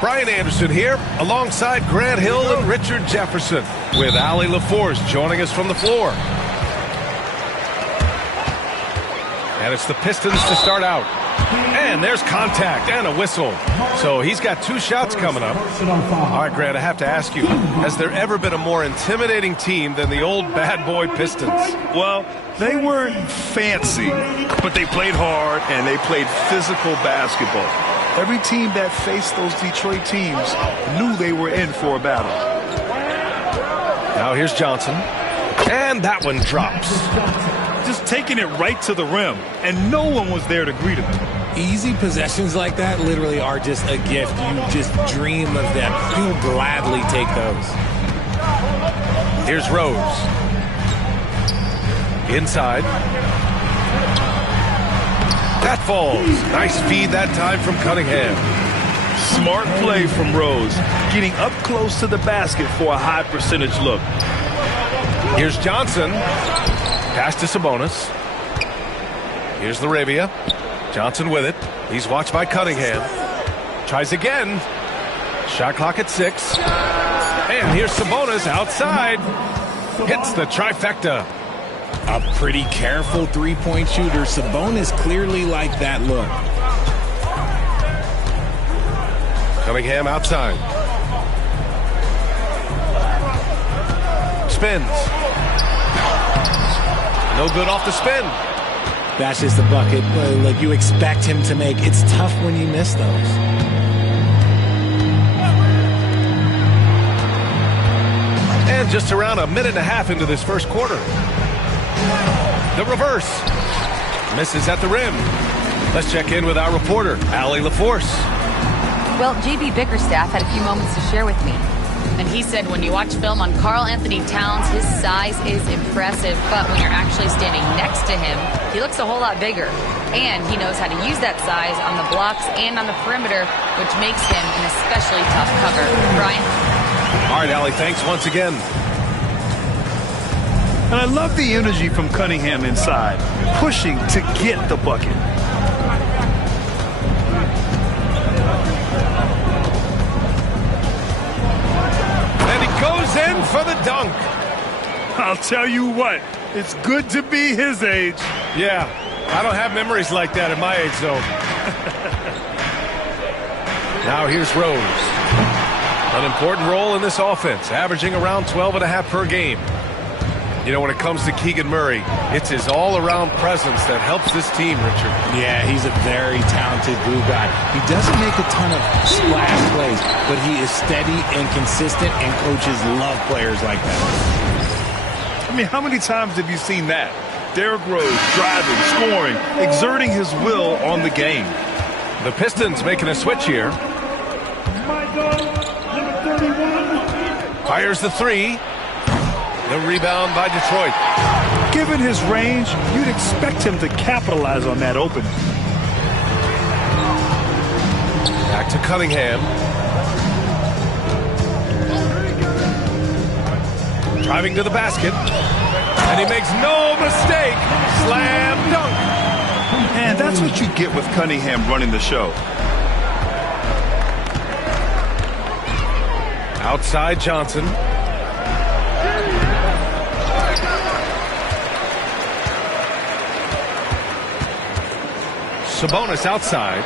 Brian Anderson here, alongside Grant Hill and Richard Jefferson, with Allie LaForce joining us from the floor. And it's the Pistons to start out. And there's contact and a whistle. So he's got 2 shots coming up. All right, Grant, I have to ask you, has there ever been a more intimidating team than the old bad boy Pistons? Well, they weren't fancy, but they played hard and they played physical basketball. Every team that faced those Detroit teams knew they were in for a battle. Now here's Johnson. And that one drops. Just taking it right to the rim, and no one was there to greet him. Easy possessions like that literally are just a gift. You just dream of them. You'll gladly take those. Here's Rose. Inside. That falls. Nice feed that time from Cunningham. Smart play from Rose, getting up close to the basket for a high percentage look. Here's Johnson. Pass to Sabonis. Here's Laravia. Johnson with it. He's watched by Cunningham. Tries again. Shot clock at 6. And here's Sabonis outside. Hits the trifecta. A pretty careful three-point shooter. Sabonis clearly liked that look. Cunningham outside. Spins. No good off the spin. That's just the bucket like you expect him to make. It's tough when you miss those. And just around a minute and a half into this first quarter. The reverse. Misses at the rim. Let's check in with our reporter, Allie LaForce. Well, J.B. Bickerstaff had a few moments to share with me. And he said when you watch film on Karl Anthony Towns, his size is impressive, but when you're actually standing next to him, he looks a whole lot bigger. And he knows how to use that size on the blocks and on the perimeter, which makes him an especially tough cover. Brian? All right, Allie, thanks once again. And I love the energy from Cunningham inside, pushing to get the bucket. Goes in for the dunk. I'll tell you what, it's good to be his age. Yeah, I don't have memories like that at my age, though. Now here's Rose. An important role in this offense, averaging around 12.5 per game. You know, when it comes to Keegan Murray, it's his all-around presence that helps this team, Richard. Yeah, he's a very talented glue guy. He doesn't make a ton of splash plays, but he is steady and consistent, and coaches love players like that. I mean, how many times have you seen that? Derrick Rose driving, scoring, exerting his will on the game. The Pistons making a switch here. Fires the 3. The rebound by Detroit. Given his range, you'd expect him to capitalize on that opening. Back to Cunningham. Driving to the basket. And he makes no mistake. Slam dunk. And that's what you get with Cunningham running the show. Outside Johnson. Sabonis outside.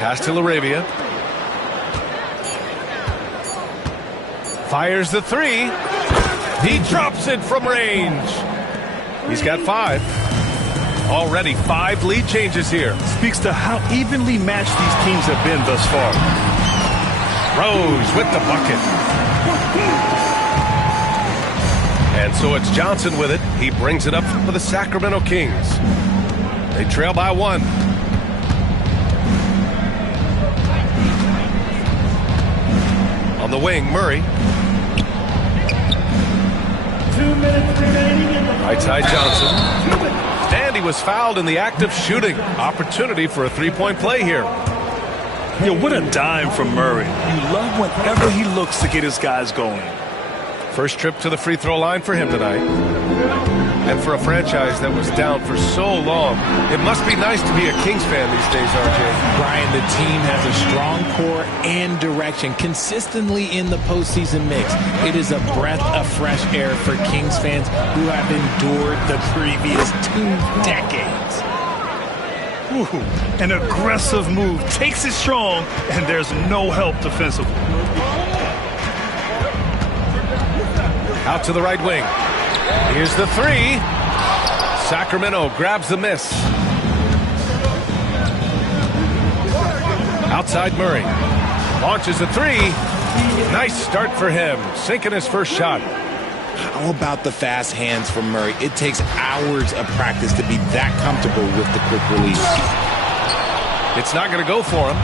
Pass to Laravia. Fires the 3. He drops it from range. He's got 5. Already 5 lead changes here. Speaks to how evenly matched these teams have been thus far. Rose with the bucket. And so it's Johnson with it. He brings it up for the Sacramento Kings. They trail by 1. On the wing, Murray. 2 minutes remaining in the Right side Johnson. And he was fouled in the act of shooting. Opportunity for a 3-point play here. Yeah, what a dime from Murray. You love whenever he looks to get his guys going. First trip to the free throw line for him tonight. And for a franchise that was down for so long, it must be nice to be a Kings fan these days, RJ. Brian, the team has a strong core and direction consistently in the postseason mix. It is a breath of fresh air for Kings fans who have endured the previous 2 decades. Ooh, an aggressive move, takes it strong, and there's no help defensively. Out to the right wing. Here's the 3. Sacramento grabs the miss. Outside Murray. Launches a 3. Nice start for him. Sinking his first shot. How about the fast hands from Murray? It takes hours of practice to be that comfortable with the quick release. It's not going to go for him.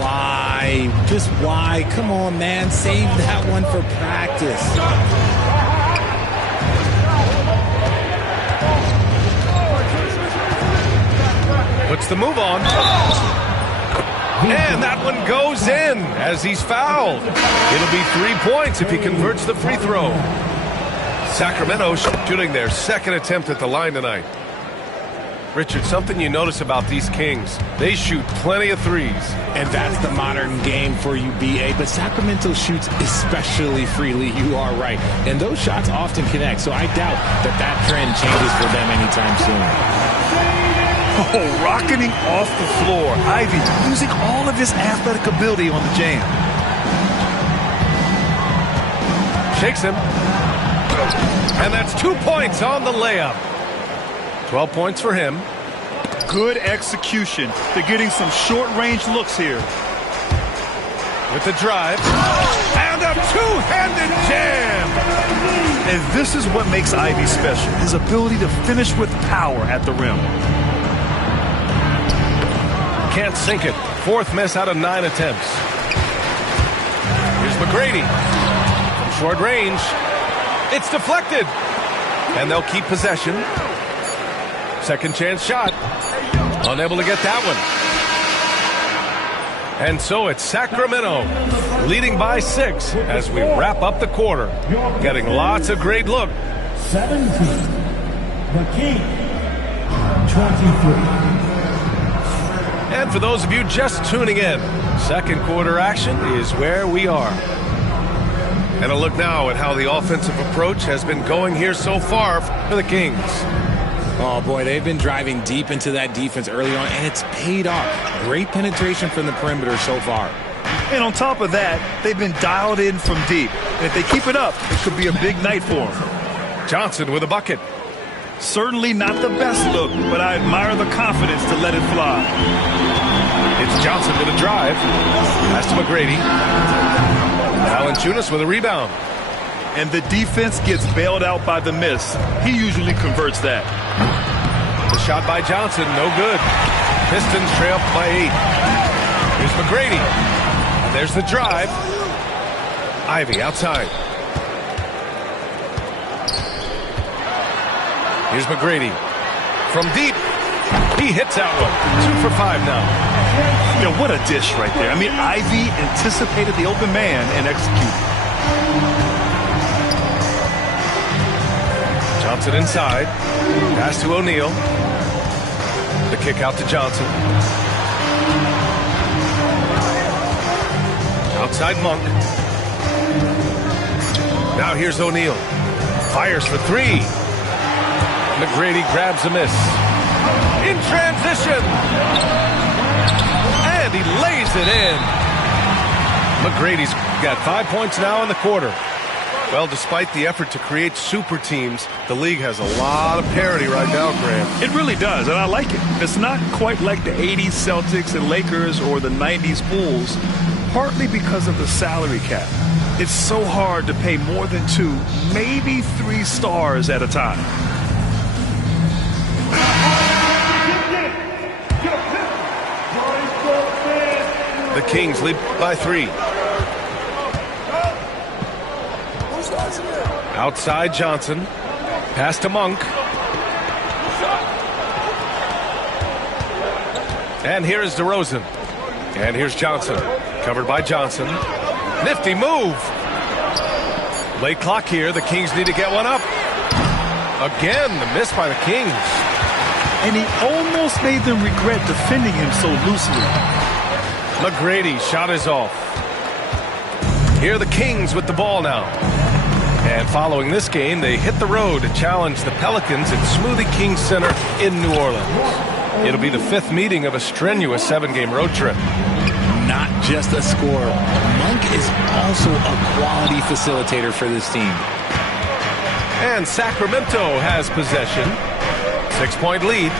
Why? Just why? Come on, man. Save that one for practice. Puts the move on. And that one goes in as he's fouled. It'll be 3 points if he converts the free throw. Sacramento shooting their second attempt at the line tonight. Richard, something you notice about these Kings, they shoot plenty of threes. And that's the modern game for you, B.A. But Sacramento shoots especially freely. You are right. And those shots often connect, so I doubt that trend changes for them anytime soon. Oh, rocketing off the floor. Ivy using all of his athletic ability on the jam. Shakes him. And that's 2 points on the layup. 12 points for him. Good execution. They're getting some short-range looks here. With the drive. And a two-handed jam. And this is what makes Ivy special. His ability to finish with power at the rim. Can't sink it. 4th miss out of 9 attempts. Here's McGrady. From short range. It's deflected. And they'll keep possession. Second chance shot. Unable to get that one. And so it's Sacramento leading by 6 as we wrap up the quarter. Getting lots of great look. 17. The Kings. 23. And for those of you just tuning in, second quarter action is where we are. And a look now at how the offensive approach has been going here so far for the Kings. Oh, boy, they've been driving deep into that defense early on, and it's paid off. Great penetration from the perimeter so far. And on top of that, they've been dialed in from deep. And if they keep it up, it could be a big night for them. Johnson with a bucket. Certainly not the best look, but I admire the confidence to let it fly. It's Johnson with a drive. Pass to McGrady. Valanciunas with a rebound. And the defense gets bailed out by the miss. He usually converts that. The shot by Johnson, no good. Pistons trail by 8. Here's McGrady. And there's the drive. Ivy outside. Here's McGrady. From deep. He hits that one. 2 for 5 now. You know, what a dish right there. I mean, Ivy anticipated the open man and executed. Johnson inside. Pass to O'Neal. The kick out to Johnson. Outside Monk. Now here's O'Neal. Fires for 3. McGrady grabs a miss. In transition. And he lays it in. McGrady's got 5 points now in the quarter. Well, despite the effort to create super teams, the league has a lot of parity right now, Graham. It really does, and I like it. It's not quite like the 80s Celtics and Lakers or the 90s Bulls, partly because of the salary cap. It's so hard to pay more than 2, maybe 3 stars at a time. The Kings lead by 3. Outside Johnson. Pass to Monk. And here is DeRozan. And here's Johnson. Covered by Johnson. Nifty move. Late clock here. The Kings need to get one up. Again, the miss by the Kings. And he almost made them regret defending him so loosely. McGrady shot is off. Here are the Kings with the ball now. And following this game, they hit the road to challenge the Pelicans at Smoothie King Center in New Orleans. It'll be the 5th meeting of a strenuous 7-game road trip. Not just a scorer. Monk is also a quality facilitator for this team. And Sacramento has possession. 6-point lead.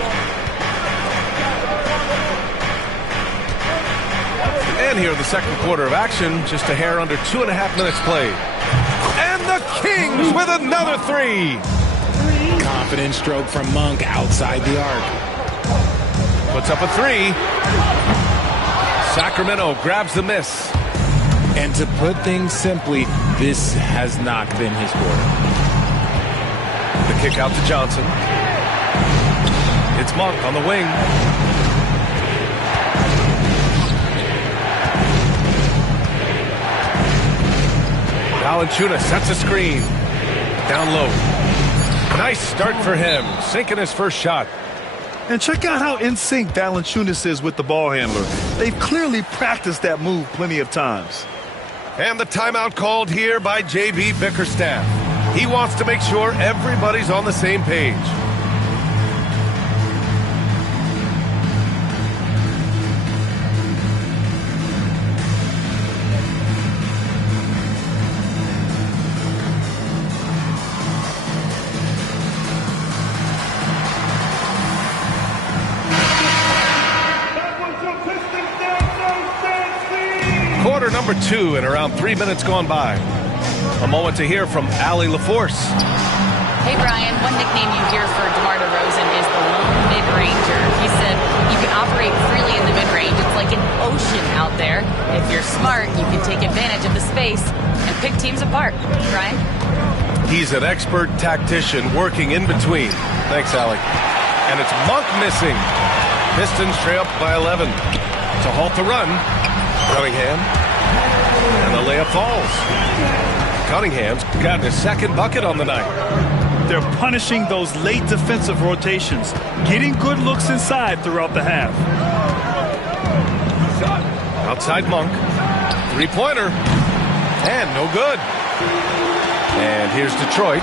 And here the second quarter of action. Just a hair under 2.5 minutes played. And the Kings with another 3. Confident stroke from Monk outside the arc. Puts up a 3. Sacramento grabs the miss. And to put things simply, this has not been his quarter. The kick out to Johnson. It's Monk on the wing. Valanciunas sets a screen. Down low. Nice start for him. Sinking his first shot. And check out how in sync Valanciunas is with the ball handler. They've clearly practiced that move plenty of times. And the timeout called here by J.B. Bickerstaff. He wants to make sure everybody's on the same page. Quarter number 2 and around 3 minutes gone by. A moment to hear from Allie LaForce. Hey, Brian, one nickname you hear for DeMar DeRozan is the lone mid-ranger. He said you can operate freely in the mid-range. It's like an ocean out there. If you're smart, you can take advantage of the space and pick teams apart. Brian? He's an expert tactician working in between. Thanks, Allie. And it's Monk missing. Pistons trail up by 11. To halt the run, Cunningham. And the layup falls. Cunningham's got his second bucket on the night. They're punishing those late defensive rotations, getting good looks inside throughout the half. Outside Monk. 3-pointer. And no good. And here's Detroit.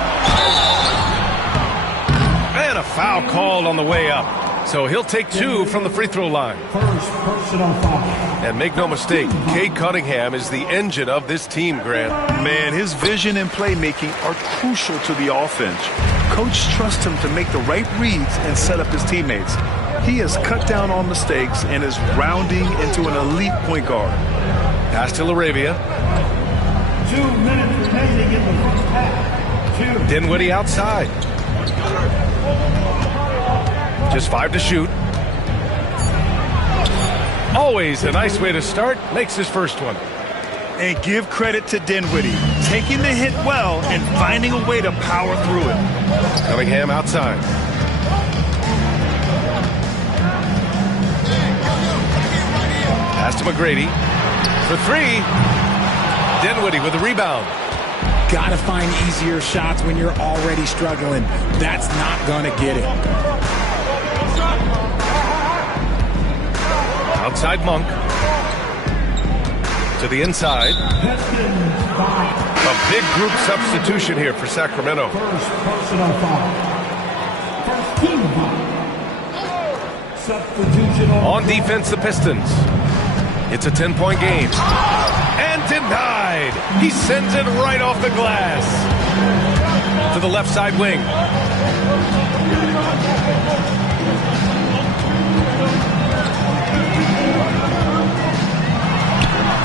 And a foul called on the way up. So he'll take 2 from the free throw line. First personal foul. And make no mistake, Cade Cunningham is the engine of this team, Grant. Man, his vision and playmaking are crucial to the offense. Coach trusts him to make the right reads and set up his teammates. He has cut down on mistakes and is rounding into an elite point guard. Pass to LaRavia. 2 minutes remaining in the first half. Dinwiddie outside. Just 5 to shoot. Always a nice way to start. Makes his first one. And give credit to Dinwiddie, taking the hit well and finding a way to power through it. Cunningham outside. Pass to McGrady. For 3. Dinwiddie with the rebound. Gotta find easier shots when you're already struggling. That's not gonna get it. Outside Monk. To the inside. A big group substitution here for Sacramento. First personal foul. First team foul. Substitution On defense, the Pistons. It's a 10-point game. And denied. He sends it right off the glass. To the left side wing.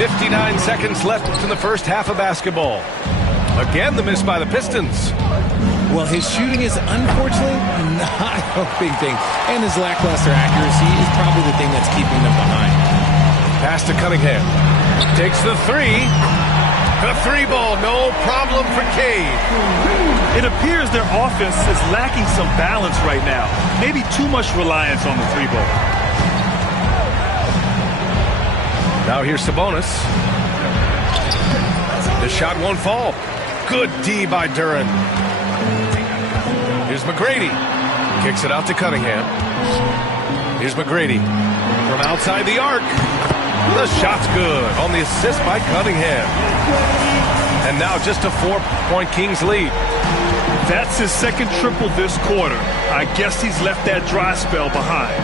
59 seconds left in the first half of basketball. Again, the miss by the Pistons. Well, his shooting is unfortunately not a big thing. And his lackluster accuracy is probably the thing that's keeping them behind. Pass to Cunningham. Takes the 3. The 3-ball, no problem for Cade. It appears their offense is lacking some balance right now. Maybe too much reliance on the 3-ball. Now here's Sabonis. The shot won't fall. Good D by Duren. Here's McGrady. Kicks it out to Cunningham. Here's McGrady from outside the arc. The shot's good on the assist by Cunningham. And now just a 4-point Kings lead. That's his second triple this quarter. I guess he's left that dry spell behind.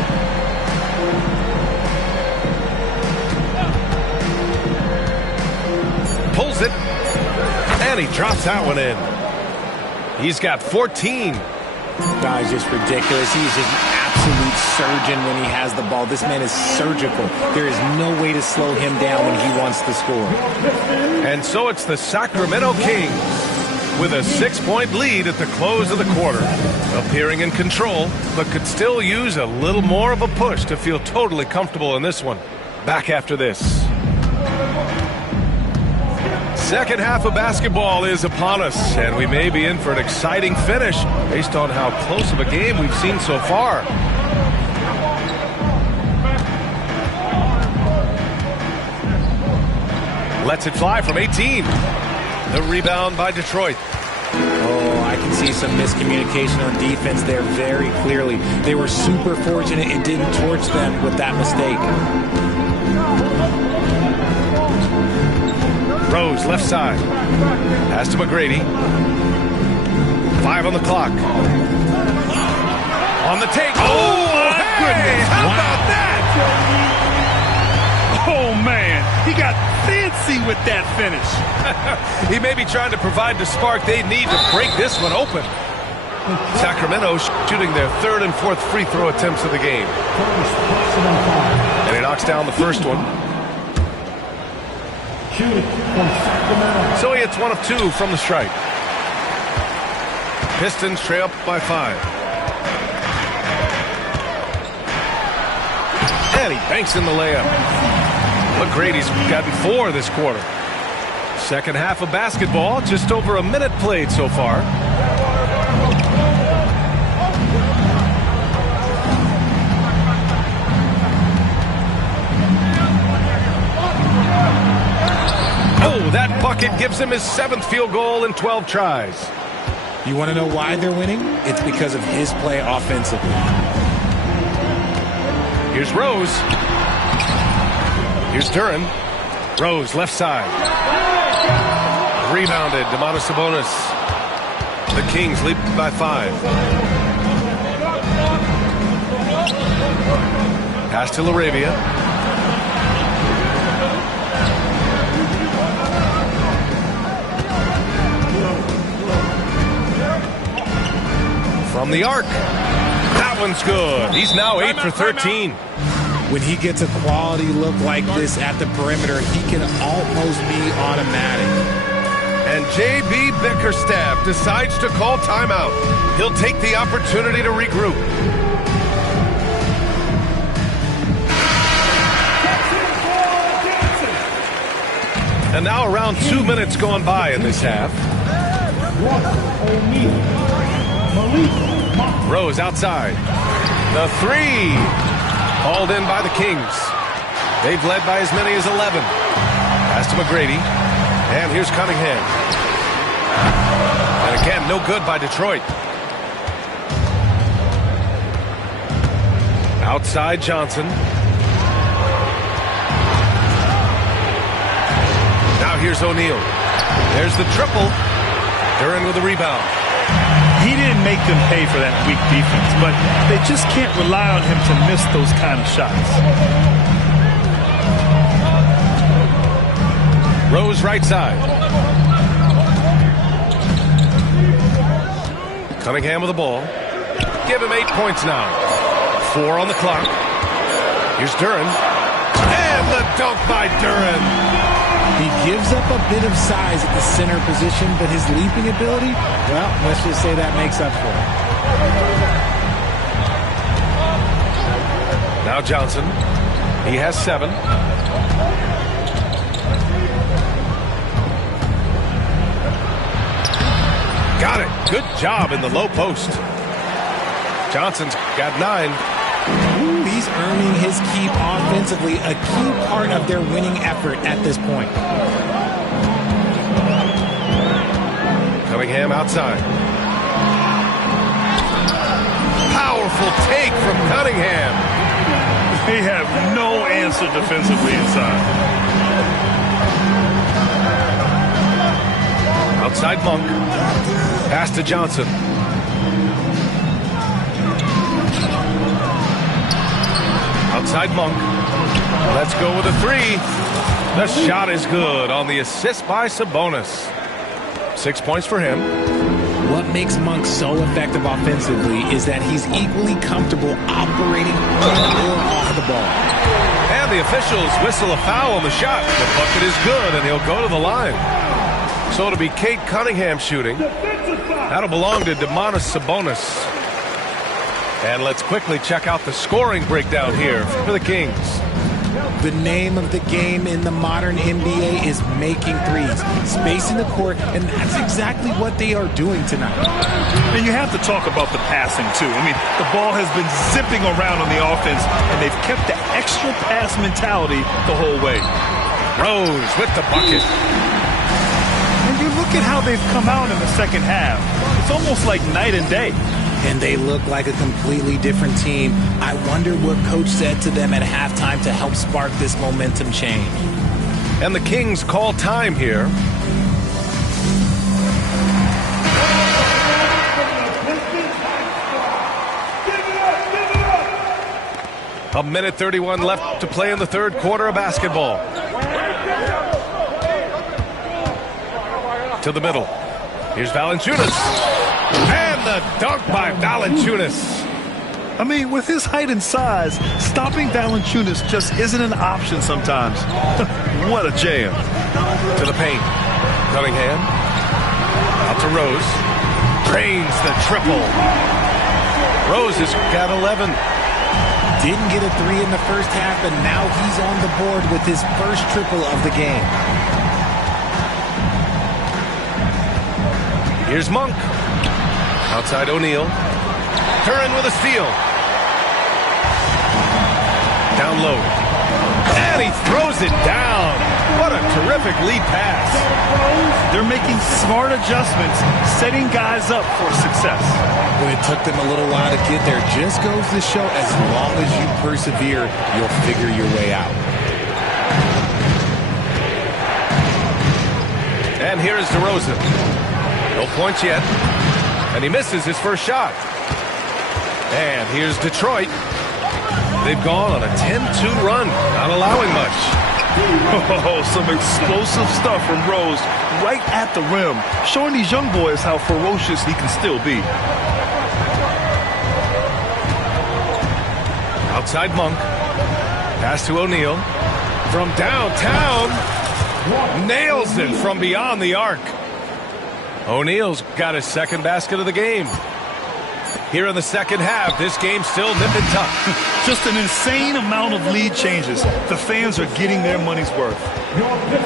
Pulls it. And he drops that one in. He's got 14. Guy's just ridiculous. He's just an absolute surgeon when he has the ball. This man is surgical. There is no way to slow him down when he wants to score. And so it's the Sacramento Kings with a 6-point lead at the close of the quarter. Appearing in control, but could still use a little more of a push to feel totally comfortable in this one. Back after this. Second half of basketball is upon us, and we may be in for an exciting finish based on how close of a game we've seen so far. Lets it fly from 18. The rebound by Detroit. Oh, I can see some miscommunication on defense there very clearly. They were super fortunate it didn't torch them with that mistake. Rose, left side. Pass to McGrady. 5 on the clock. On the take. Oh, my goodness. How about that? Oh, man. He got fancy with that finish. He may be trying to provide the spark they need to break this one open. Sacramento shooting their third and fourth free throw attempts of the game. And he knocks down the first one. So he hits 1 of 2 from the stripe. Pistons trail up by 5. And he banks in the layup. McGrady's gotten 4 this quarter. Second half of basketball, just over a minute played so far. Oh, that bucket gives him his 7th field goal in 12 tries. You want to know why they're winning? It's because of his play offensively. Here's Rose. Here's Duren. Rose, left side. Rebounded, Domantas Sabonis. The Kings lead by 5. Pass to LaRavia. From the arc. That one's good. He's now 8 for 13. When he gets a quality look like this at the perimeter, he can almost be automatic. And J.B. Bickerstaff decides to call timeout. He'll take the opportunity to regroup. And now around 2 minutes gone by in this half. Rose outside. The 3. Called in by the Kings. They've led by as many as 11. Pass to McGrady. And here's Cunningham. And again, no good by Detroit. Outside Johnson. Now here's O'Neal. There's the triple. Duren with the rebound. He didn't make them pay for that weak defense, but they just can't rely on him to miss those kind of shots. Rose right side. Cunningham with the ball. Give him 8 points now. 4 on the clock. Here's Duren. And the dunk by Duren. He gives up a bit of size at the center position, but his leaping ability, well, let's just say that makes up for it. Now Johnson. He has 7. Got it. Good job in the low post. Johnson's got 9. Ooh, he's earning his keep offensively, a key part of their winning effort at this point. Cunningham outside. powerful take from Cunningham. They have no answer defensively inside. Outside Monk. Pass to Johnson. Outside Monk. Let's go with a three. The shot is good on the assist by Sabonis. 6 points for him. What makes Monk so effective offensively is that he's equally comfortable operating on or off the ball. And the officials whistle a foul on the shot. The bucket is good, and he'll go to the line. So it'll be Cade Cunningham shooting. That'll belong to Domantas Sabonis. And let's quickly check out the scoring breakdown here for the Kings. The name of the game in the modern NBA is making threes, spacing the court, and that's exactly what they are doing tonight. And you have to talk about the passing, too. I mean, the ball has been zipping around on the offense, and they've kept the extra pass mentality the whole way. Rose with the bucket. And you look at how they've come out in the second half. It's almost like night and day. And they look like a completely different team. I wonder what coach said to them at halftime to help spark this momentum change. And the Kings call time here. A minute 31 left to play in the third quarter of basketball. To the middle. Here's Valanciunas. And the dunk by Valanciunas. I mean, with his height and size, stopping Valanciunas just isn't an option sometimes. What a jam. To the paint. Cunningham. Out to Rose. Drains the triple. Rose has got 11. Didn't get a three in the first half, and now he's on the board with his first triple of the game. Here's Monk. Outside O'Neal. Curran with a steal. Down low. And he throws it down. What a terrific lead pass. They're making smart adjustments, setting guys up for success. When it took them a little while to get there, just goes to show as long as you persevere, you'll figure your way out. And here is DeRozan. No points yet. And he misses his first shot. And here's Detroit. They've gone on a 10-2 run, not allowing much. Oh, some explosive stuff from Rose right at the rim, showing these young boys how ferocious he can still be. Outside Monk. Pass to O'Neal. From downtown. Nails it from beyond the arc. O'Neal's got his second basket of the game. Here in the second half, this game's still nip and tuck. Just an insane amount of lead changes. The fans are getting their money's worth.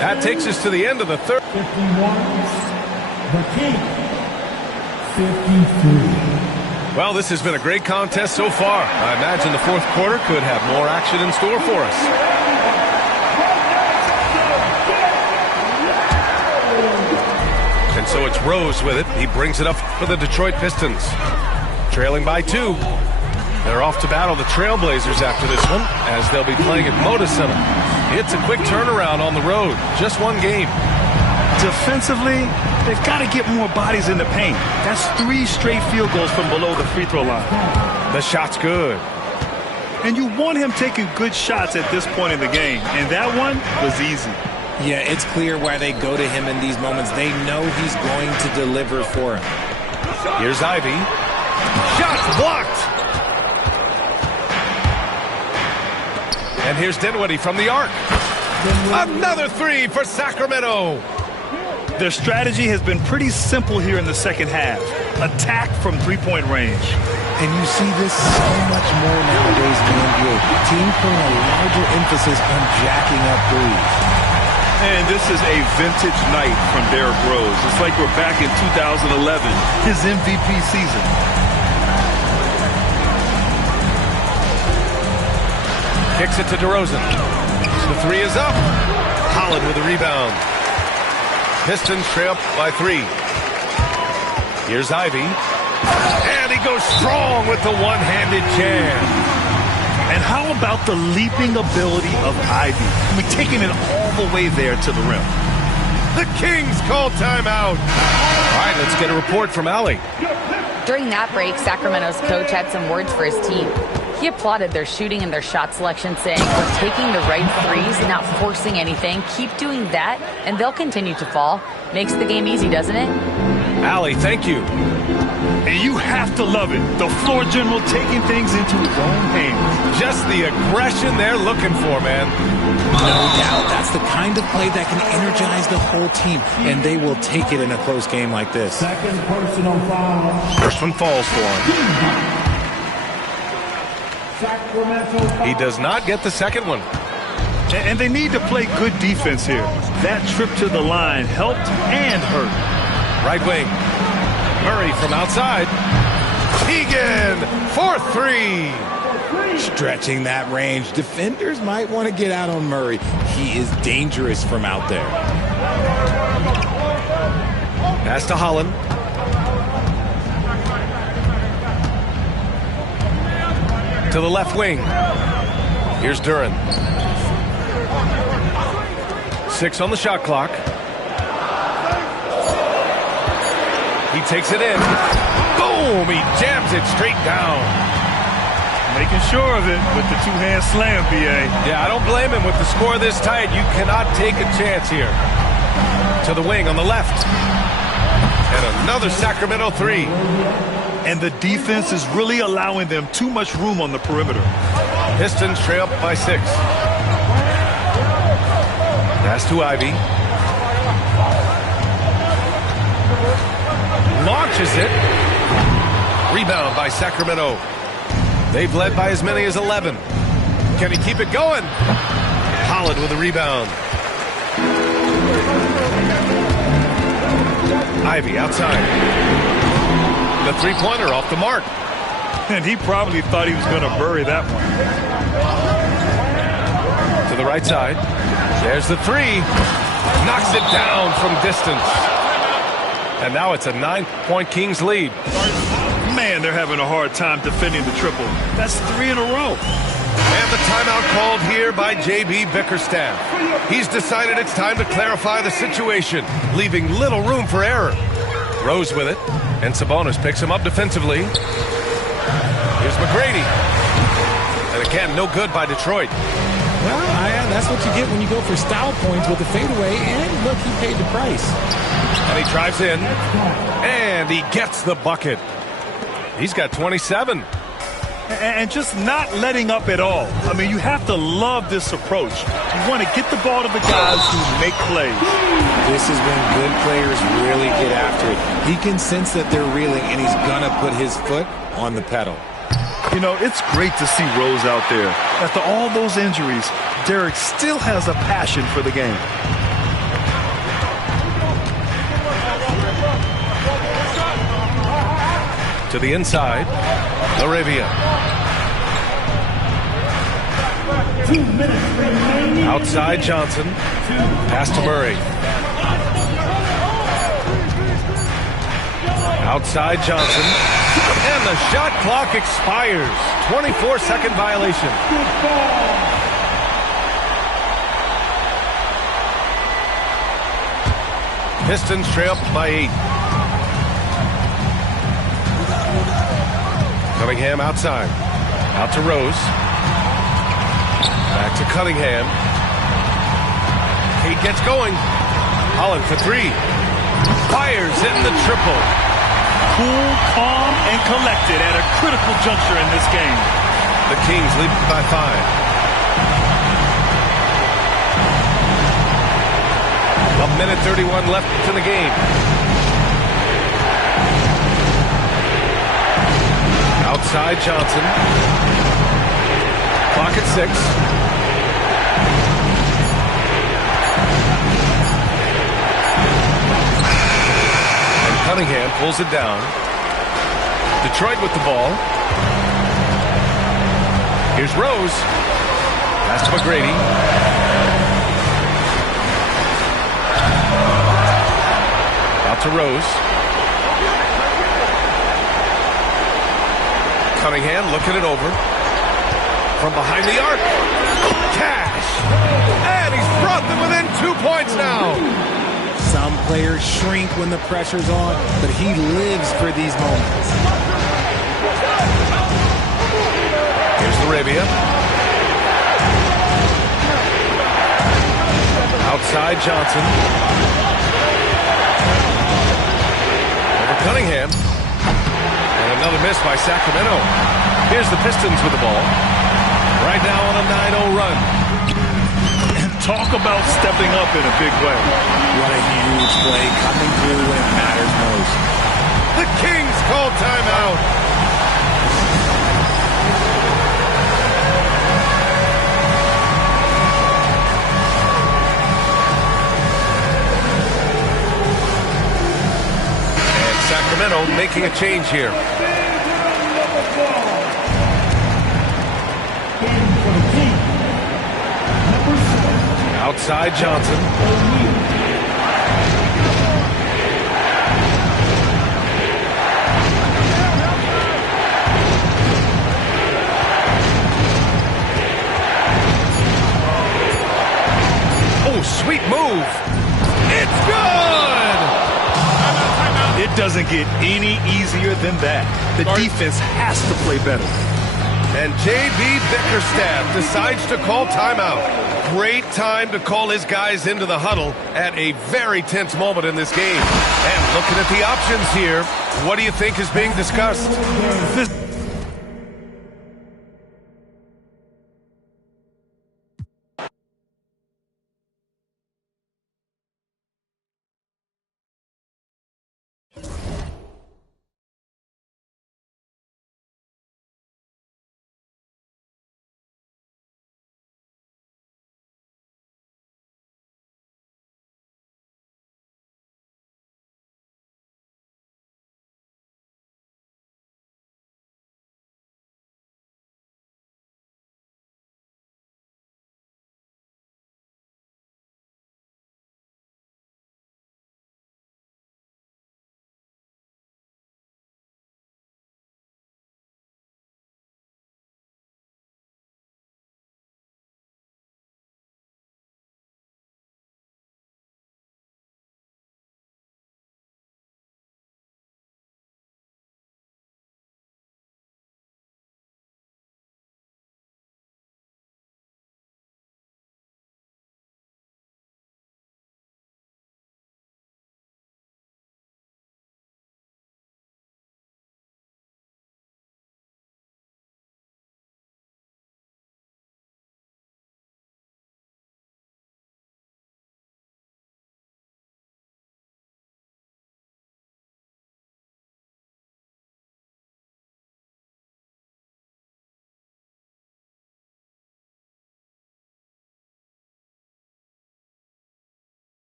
That takes us to the end of the third. 51, the Kings, 53. Well, this has been a great contest so far. I imagine the fourth quarter could have more action in store for us. And so it's Rose with it. He brings it up for the Detroit Pistons. Trailing by 2. They're off to battle the Trailblazers after this one, as they'll be playing at Moda Center. It's a quick turnaround on the road. Just one game. Defensively, they've got to get more bodies in the paint. That's 3 straight field goals from below the free throw line. The shot's good. And you want him taking good shots at this point in the game. And that one was easy. Yeah, it's clear why they go to him in these moments. They know he's going to deliver for him. Here's Ivy. Shot's blocked. And here's Dinwiddie from the arc. Another 3 for Sacramento. Their strategy has been pretty simple here in the second half. Attack from three-point range. And you see this so much more nowadays in the NBA. Teams putting a larger emphasis on jacking up threes. And this is a vintage night from Derrick Rose. It's like we're back in 2011, his MVP season. Kicks it to DeRozan. The 3 is up. Holland with a rebound. Pistons trail by 3. Here's Ivy. And and he goes strong with the one-handed jam. And how about the leaping ability of Ivy? I mean, taking it all the way there to the rim. The Kings call timeout. All right, let's get a report from Allie. During that break, Sacramento's coach had some words for his team. He applauded their shooting and their shot selection, saying, "We're taking the right threes, not forcing anything. Keep doing that, and they'll continue to fall." Makes the game easy, doesn't it? Allie, thank you. And you have to love it. The floor general taking things into his own hands. Just the aggression they're looking for, man. No doubt. That's the kind of play that can energize the whole team, and they will take it in a close game like this. Second personal foul. First one falls for him. Sacramento foul. He does not get the second one. And they need to play good defense here. That trip to the line helped and hurt. Right wing. Murray from outside. Keegan for three. Stretching that range. Defenders might want to get out on Murray. He is dangerous from out there. Pass to Holland. To the left wing. Here's Duren. 6 on the shot clock. He takes it in. Boom! He jams it straight down. Making sure of it with the two-hand slam, B.A. Yeah, I don't blame him with the score this tight. You cannot take a chance here. To the wing on the left. And another Sacramento three. And the defense is really allowing them too much room on the perimeter. Pistons trail up by 6. Pass to Ivy. Launches it. Rebound by Sacramento. They've led by as many as 11. Can he keep it going? Holland with a rebound. Ivy outside. The three-pointer off the mark. And he probably thought he was going to bury that one. To the right side. There's the three. Knocks it down from distance. And now it's a 9-point Kings lead. Man, they're having a hard time defending the triple. That's 3 in a row. And the timeout called here by J.B. Bickerstaff. He's decided it's time to clarify the situation, leaving little room for error. Rose with it, and Sabonis picks him up defensively. Here's McGrady. And again, no good by Detroit. Well, that's what you get when you go for style points with the fadeaway, and look, he paid the price. And he drives in, and he gets the bucket. He's got 27. And just not letting up at all. I mean, you have to love this approach. You want to get the ball to the guys who make plays. This is when good players really get after it. He can sense that they're reeling, and he's going to put his foot on the pedal. You know, it's great to see Rose out there. After all those injuries, Derek still has a passion for the game. To the inside, Laravia. 2 minutes remaining. Outside Johnson. Pass to Murray. Outside Johnson. And the shot clock expires. 24-second violation. Pistons trail up by 8. Cunningham outside. Out to Rose. Back to Cunningham. He gets going. Holland for 3. Fires in the triple. Cool, calm, and collected at a critical juncture in this game. The Kings lead by 5. 1:31 left in the game. Outside Johnson. Clock at 6. And Cunningham pulls it down. Detroit with the ball. Here's Rose. Pass to McGrady. Out to Rose. Cunningham looking it over. From behind the arc. Cash. And he's brought them within 2 points now. Some players shrink when the pressure's on, but he lives for these moments. Here's LaRavia. Outside Johnson. Over Cunningham. And another miss by Sacramento. Here's the Pistons with the ball. Right now on a 9-0 run. And talk about stepping up in a big way. What a huge play coming through when it matters most. The Kings call timeout. Sacramento making a change here. Outside Johnson. Oh, sweet move. It's good! It doesn't get any easier than that. The defense has to play better. And J.B. Bickerstaff decides to call timeout. Great time to call his guys into the huddle at a very tense moment in this game. And looking at the options here, what do you think is being discussed?